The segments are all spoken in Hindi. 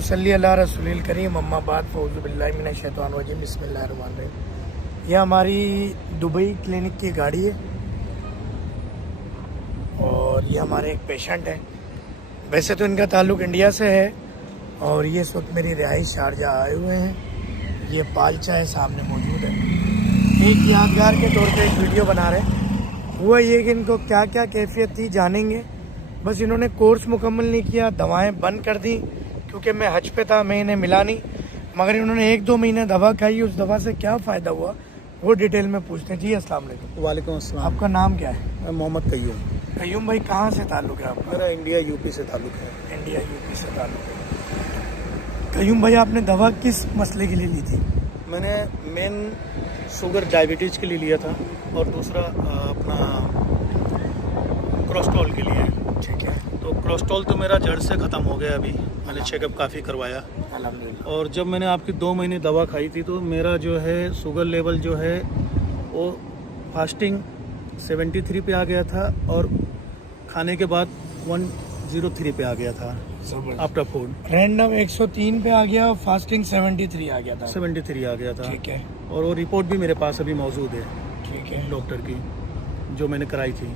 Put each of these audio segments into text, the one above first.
सल्ली अला रसूलिल करीम अम्मा बाद फ़ौज़ु बिल्लाहि मिनश शैतानिर रजीम बिस्मिल्लाहिर्रहमानिर्रहीम। यह हमारी दुबई क्लिनिक की गाड़ी है और ये हमारे एक पेशेंट है। वैसे तो इनका ताल्लुक़ इंडिया से है और ये इस वक्त मेरी रिहाइश शारजा आए हुए हैं। ये पालचा है सामने मौजूद है। एक यादगार के तौर पे एक वीडियो बना रहे हैं। हुआ ये कि इनको क्या क्या कैफियत थी जानेंगे। बस इन्होंने कोर्स मुकम्मल नहीं किया, दवाएँ बंद कर दी क्योंकि मैं हज पे था, मैं इन्हें मिला नहीं। मगर इन्होंने 1-2 महीने दवा खाई, उस दवा से क्या फ़ायदा हुआ वो डिटेल में पूछते हैं। जी अस्सलाम वालेकुम। वालेकुम अस्सलाम। आपका नाम क्या है? मैं मोहम्मद कयूम। कयूम भाई, कहाँ से ताल्लुक़ है आपका? मेरा इंडिया यूपी से ताल्लुक़ है। इंडिया यूपी से ताल्लुक़ है। कयूम भाई, आपने दवा किस मसले के लिए ली थी? मैंने मेन शुगर डायबिटीज़ के लिए लिया था और दूसरा अपना कोलेस्ट्रॉल के लिए। ठीक है। तो कोलेस्ट्रॉल तो मेरा जड़ से ख़त्म हो गया अभी। मैंने चेकअप काफ़ी करवाया अल्हम्दुलिल्लाह। और जब मैंने आपकी 2 महीने दवा खाई थी तो मेरा जो है शुगर लेवल जो है वो फास्टिंग 73 पे आ गया था और खाने के बाद 103 पे आ गया था आफ्टर फूड। रैंडम 103 पे आ गया और फास्टिंग 73 आ गया था। 73 आ गया था। ठीक है। और वो रिपोर्ट भी मेरे पास अभी मौजूद है ठीक है। डॉक्टर की, जो मैंने कराई थी।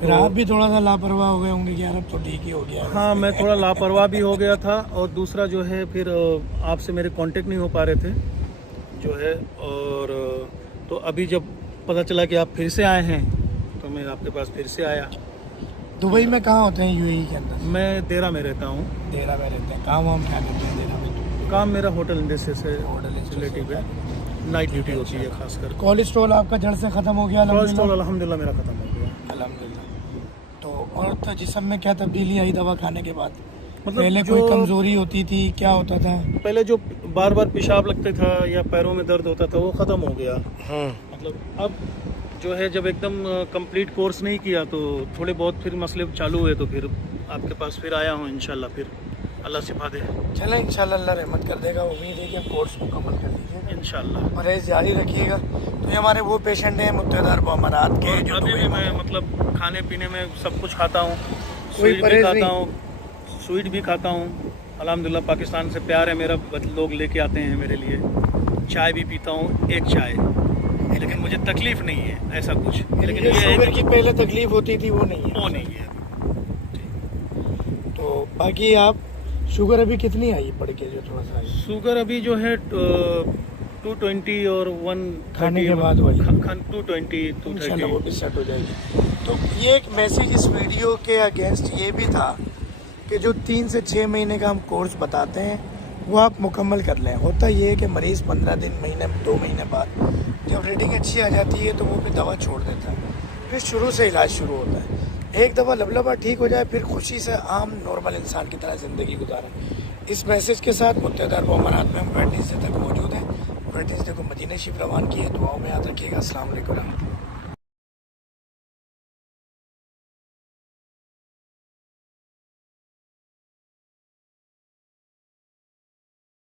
फिर आप भी थोड़ा सा लापरवाह हो गए होंगे कि यार अब तो ठीक ही हो गया। हाँ, मैं थोड़ा लापरवाह भी हो गया था और दूसरा जो है फिर आपसे मेरे कांटेक्ट नहीं हो पा रहे थे जो है। और तो अभी जब पता चला कि आप फिर से आए हैं तो मैं आपके पास फिर से आया। दुबई में कहाँ होते हैं यूएई के अंदर? मैं देरा में रहता हूँ। देरा में रहते हैं। काम वाम क्या करते हैं देरा में? काम मेरा होटल इंडस्ट्री से होटल रिलेटिव है। नाइट ड्यूटी होती है खासकर। कोलेस्ट्रॉल आपका जड़ से ख़त्म हो गया? कोलेस्ट्रॉल अल्हम्दुलिल्लाह मेरा ख़त्म हो गया। अल्हम्दुलिल्लाह। तो और तो जिस्म में क्या तब्दीली आई दवा खाने के बाद? मतलब पहले कोई कमज़ोरी होती थी, क्या होता था? पहले जो बार बार पेशाब लगता था या पैरों में दर्द होता था वो ख़त्म हो गया। मतलब अब जो है जब एकदम कंप्लीट कोर्स नहीं किया तो थोड़े बहुत फिर मसले चालू हुए तो फिर आपके पास फिर आया हूँ। इंशाल्लाह फिर अल्लाह सिफा दे। चलें इंशाल्लाह अल्लाह रहमत कर देगा। उम्मीद है कि आप कोर्स मुकम्मल कर लीजिए। इंशाल्लाह परहेज़ जारी रखिएगा। तो ये हमारे वो पेशेंट हैं मुत्तहदा अरब अमारात के जो अभी भी मैं मतलब खाने पीने में सब कुछ खाता हूँ, स्वीट भी परहेज़ खाता हूँ, स्वीट भी खाता हूँ। अल्हम्दुलिल्लाह पाकिस्तान से प्यार है मेरा, लोग लेके आते हैं मेरे लिए। चाय भी पीता हूँ, एक चाय, लेकिन मुझे तकलीफ़ नहीं है ऐसा कुछ। लेकिन ये शुगर है की पहले तकलीफ होती थी वो नहीं है। वो नहीं है। तो बाकी आप शुगर अभी कितनी आई पड़ के जो थोड़ा सा आई? शुगर अभी जो है 220 और 130 खाने के बाद वही 220 इंशाल्लाह 230। वो भी सेट हो जाएगी। तो ये एक मैसेज इस वीडियो के अगेंस्ट ये भी था कि जो 3 से 6 महीने का हम कोर्स बताते हैं वो आप मुकम्मल कर लें। होता ये है कि मरीज़ 15 दिन, महीने 2 महीने बाद जब रेटिंग अच्छी आ जाती है तो वो फिर दवा छोड़ देता है, फिर शुरू से इलाज शुरू होता है। एक दफ़ा लबलबा ठीक हो जाए फिर खुशी से आम नॉर्मल इंसान की तरह ज़िंदगी गुजारें। इस मैसेज के साथ मुत्तहदा अरब अमारात में हम वेडनेसडे तक मौजूद हैं। वेडनेसडे को मदीना शरीफ रवान किए। दुआओं में याद रखिएगा। अस्सलाम वालेकुम।